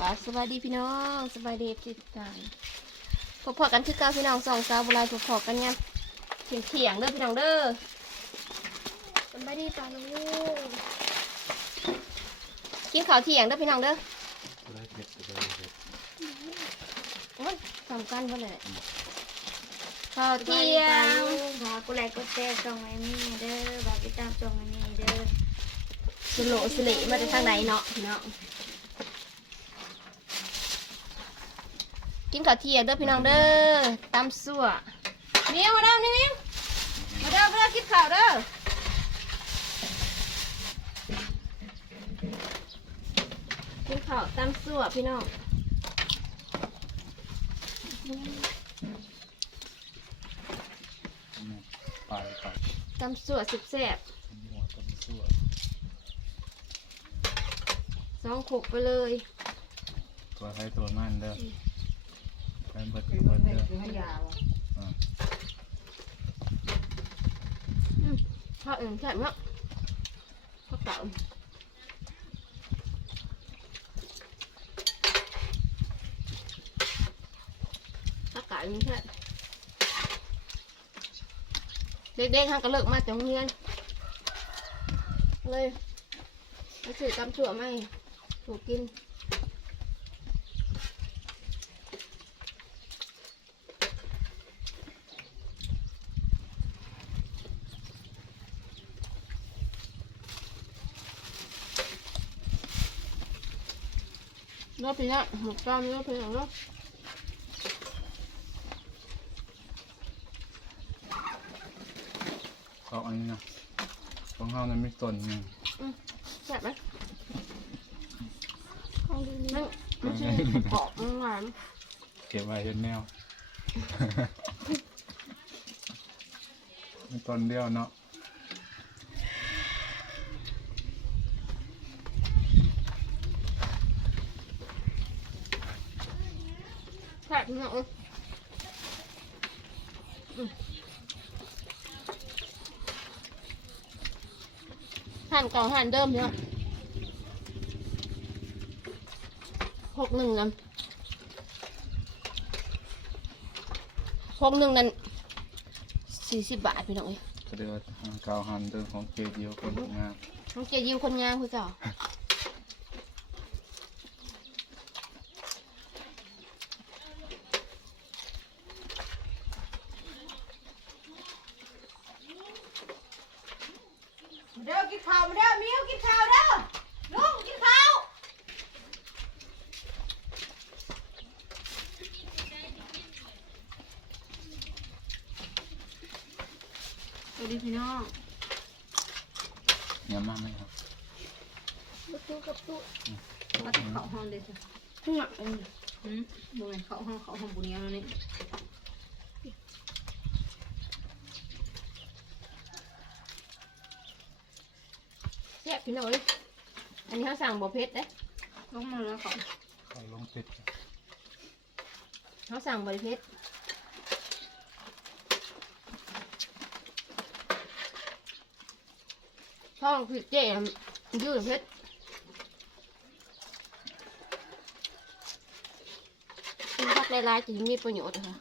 ก็สวัสดีพี่น้องสบายดีจิตใจพบพอกันคือเก้าพี่น้องสองสาวโบราณพบพอกันเนี่ยเถียงเถียงๆเด้อพี่น้องเด้อสบายดีป่าลูกกินข้าวเที่ยงเด้อพี่น้องเด้อได้เผ็ดก็ได้เผ็ดโอ้ยสำคัญเพื่อนเลยข้าวเที่ยงบากูแลก็แจ้งส่งไอ้นี่เด้อบาพี่ตามส่งไอ้นี่เด้อสุโลสุเลมาจากทางไหนเนาะพี่น้อง กินข้าวเที่ยงเด้อพี่น้องเด้อตำสั่วเนี่ยมาเด้อนี่วมาเด้อมาเด้อกินข้าวเด้อกินข้าวตำสั่วพี่น้องปลายปตำสั่วสิบแซ่บหัวต้มซั่วสองขกไปเลย ตัวให้ตัวมันเด้อ เบิดเบิดเด้ออ่าข้าวอื่นแซ่บเนาะข้าวเต่าข้าวไก่นี่แซ่บเด็กๆทางก็เลิกมาจากโรงเรียนเลยไปซื้อตำสั่วมาให้ถูกกิน รอบปีนี้หมกกล้ามรอบปีนี้รอบเอาอันนี้นะของเฮานั้นมีต้นหนึงแซ่บไหมของดีนี่นั่งไม่ใช่กรอบมันหวานเก็บไว้เฮ็ดแนวมีต้นเดียวเนาะ แซ่บเนาะเอ้ยอืมหั่นเก่าหั่นเดิมเนาะหกหนึ่งนั่นหกหนึ่งนั่นสี่สิบบาทพี่น้องเอ้ยก็เรียกว่าหางกาวหันเด้อของเจเดียวคนงามน้องเจยิวคนงามคือเจ้า เด้อกิน ข้าวมาเด้อมิ้วกินข้าวเด้อลุงกินข้าวสวัสดีพี่น้องเยี่ยมมากไหมครับประตูกับตู้เขาจะเข้าห้องเด็ดจ้ะข้างหลังเอออืมบ่แม่นเข้าห้องเข้าห้องบุญเนี้ยแล้วนี่ แซ่บ พี่น้องเอ้ยอันนี้เขาสั่งบ่เผ็ดเด้ลงมาแล้วเขาเขาลงติดเขาสั่งบริเพชรช่องคือเจ๊ยืดเพชรกินพักหลายๆจะมีประโยชน์ค่ะ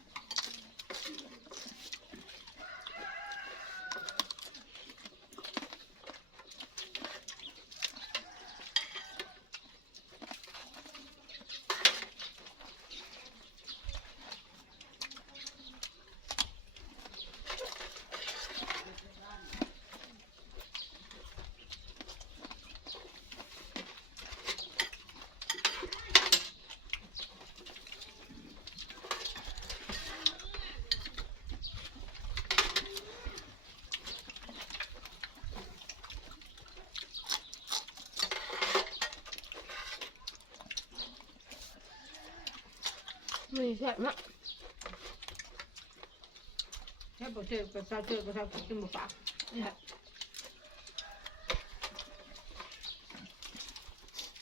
มี แซ่บมากแค่บ่เจอกับเจ้าเจอกับเจ้ากินบ่ปากนี่ค่ะ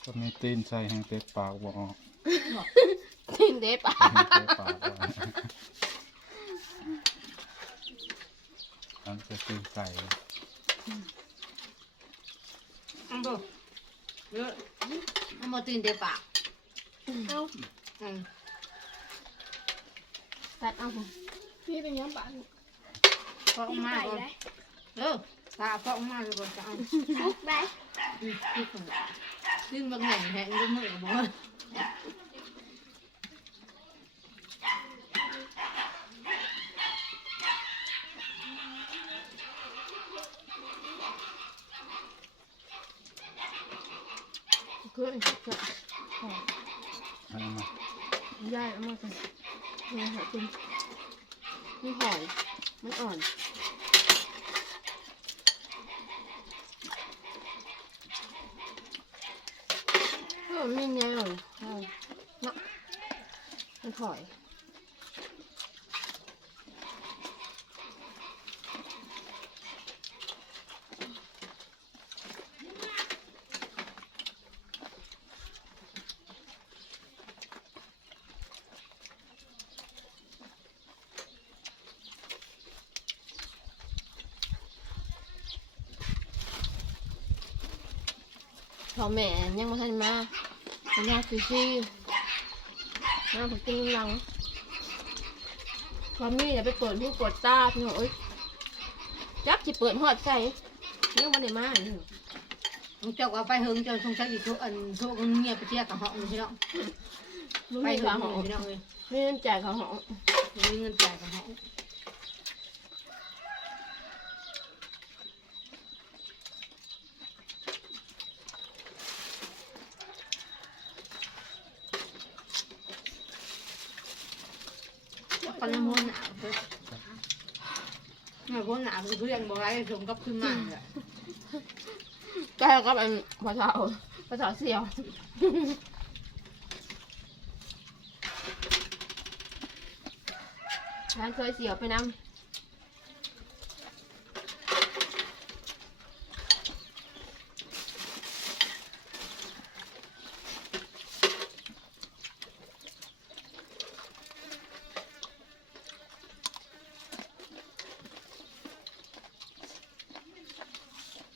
ก็มีตีนใส่ให้เต็มปากบ่ออกกินเด็ดปะให้เต็มปากบ่อันจะตีนใส่อันบ่เยอะอันบ่ตื่นเตะปากเอาอืม ตัดเอาผมพี่เป็นยังบ้านเพาะมาก่อนเออตาเพาะมาเลยก่อนจะเอาฟุกได้อืมที่คนละขึ้นบางแห่งแห่งก็มือกับมือเพื่อนจะเอามาย่ายเอามากันนี่หอยคุณนี่หอยมันอ่อนเออไม่แนวใช่เนาะมันหอย พ่อแม่ยังมาทันมาเป็นยาซีซีมาผมกินหลังความมีอย่าไปเปิดหูปวดตาพี่น้องเอ้ยจับจิเปิดหอดใส่ยังมันได้มาอยู่มึงเจ้าเอาไปหึงเจ้าสงสัยอีกทุกอันทุกเงียบไปเที่ยวกับเหาะมึงใช่ไหมมันไปไม่หึขางหมึองใช่ไหมไม่เงินจ่ายเขาหองมีเงินจ่ายกับเหาะ ตอนนี้มันหนาวเลยมันหนาวคือเพื่อนบอกไรสมกับขึ้นมาเนี่ยก็ก็เป็นพอเท่าพอเท่าเสี่ยวฉันเคยเสี่ยวไปน้ำ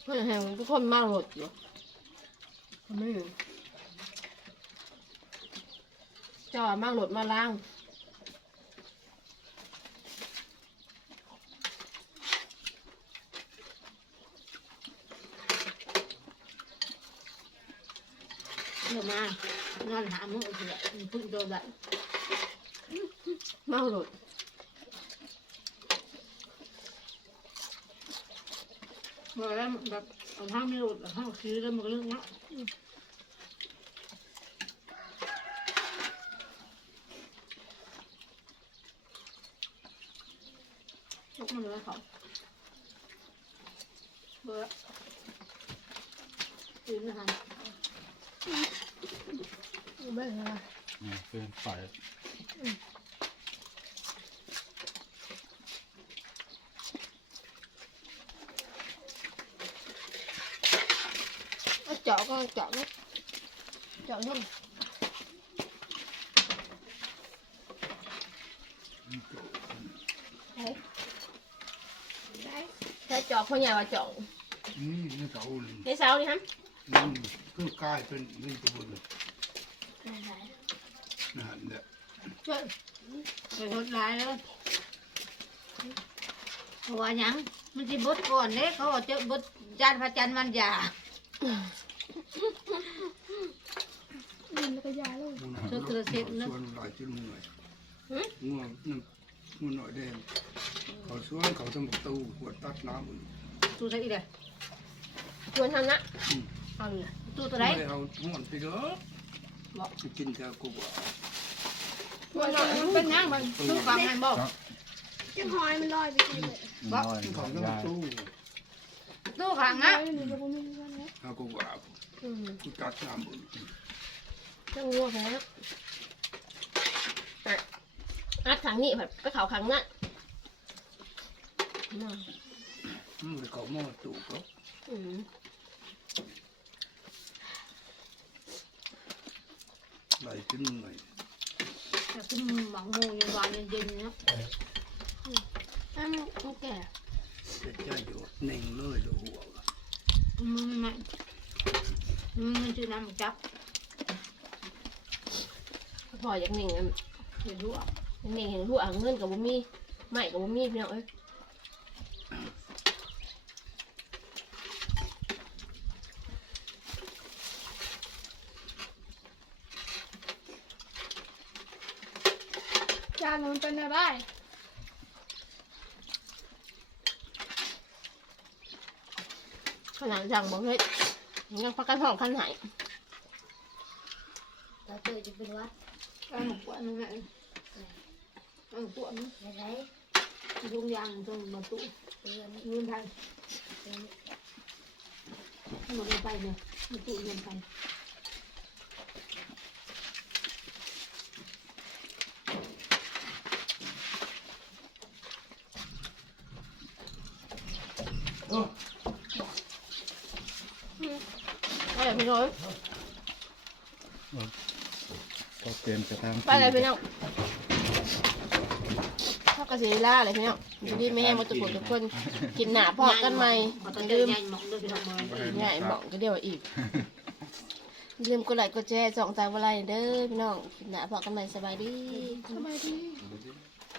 เพื่อนแห่ง ทุกคนมากหลดอยู่ไม่อยู่เจ้าอะมากหลดมาล้างเดี๋ยวมานอนหามือเถอะพึ่งโดนแบบมากหลดเมื่อแล้วแบบ เอาห้าไม่หลุดห้างซื้อแล้วมันก็เรื่องเนาะยกมันเลยเขาเบื่อตื่นนะคะไม่เป็นไรเนี่ยคือปล่อยเอาเจาะก็เจาะนะเจาะนุ่มใช่ใช่เจาะพ่อนี่นี่เสาย ในเสานี่ฮะนี่คือกลายเป็นนี่ตัวเลยนั่นแหละช่วยไปรถร้ายแล้วเพราะว่าหยังมันจะบดก่อนเด้เขาบอกจะบดจานพระจันทร์มันยาดิน แล้วก็ยาลูกมันะ ส่วนหลายจุดหน่วยง่วงนึงง่วงหน่อยแดงเขาส่วนเขาต้องตู้หัวตัดน้ำอุ่นตู้ใส่อีกเลยชวนทำนะเอาเลยตู้ตัวไหน ม่เอาห่วนไปเด้อบอกจะกินแต่กูบอกชวนทำมันเป็นยังมันตู้กลางมันบอกจะหอยมันลอยไปกินเลยน้อยเขาต้องยายตู้ตู้กลางนะเอากูบอกกูตัดน้ำบุ ญจะงัวแพ้อะอัดขังนี่แบบก็เขาขังนั่นน่ะอืมเขาหม้อตู้ก็อืมหลายจุดหน่วยแต่ขึ้นหมังโมยังวานเย็นๆนะ อันมันแก่จะใจอยู่เน่งเลยดูหัวมันไม่มันมันชื่อน้ำจับ พออยากหนึ่งอะเห็นรู้อะอยากหนึ่งเห็นหัวเงินกับบ่มีไม่กับบ่มีพี่น้องเอ้ยจานมันเป็นอะไรขนาดสั่งบอกเฮ้ยยังพักกันห้องคันไหนเราเจอจะเป็นวัด เอาหมกปวดนึงไงเอาหมกปวดนึงไหนลุงยางตรงประตูเงินไทยให้หมดเงินไปเนี่ยประตูเงินไปไปเลยพี่น้องเอ้ยก็เปลี่ยนกระทางไปเลยพี่น้องพ่อกระสีล่าเลยพี่น้องอยู่ดีไม่แห้งมาตุกทุกคน กินหนาพอกันไหมเอาอตะย่าเกีลืยบมใหญ่หมอกด้วยพี่น้องมาง่ายบอกก็เดียวอีกอย่าลืมกดไลค์กดแชร์ส่องตามอะไรเด้อพี่น้องกินหนาพอกันไหมสบายดี สบายดีเ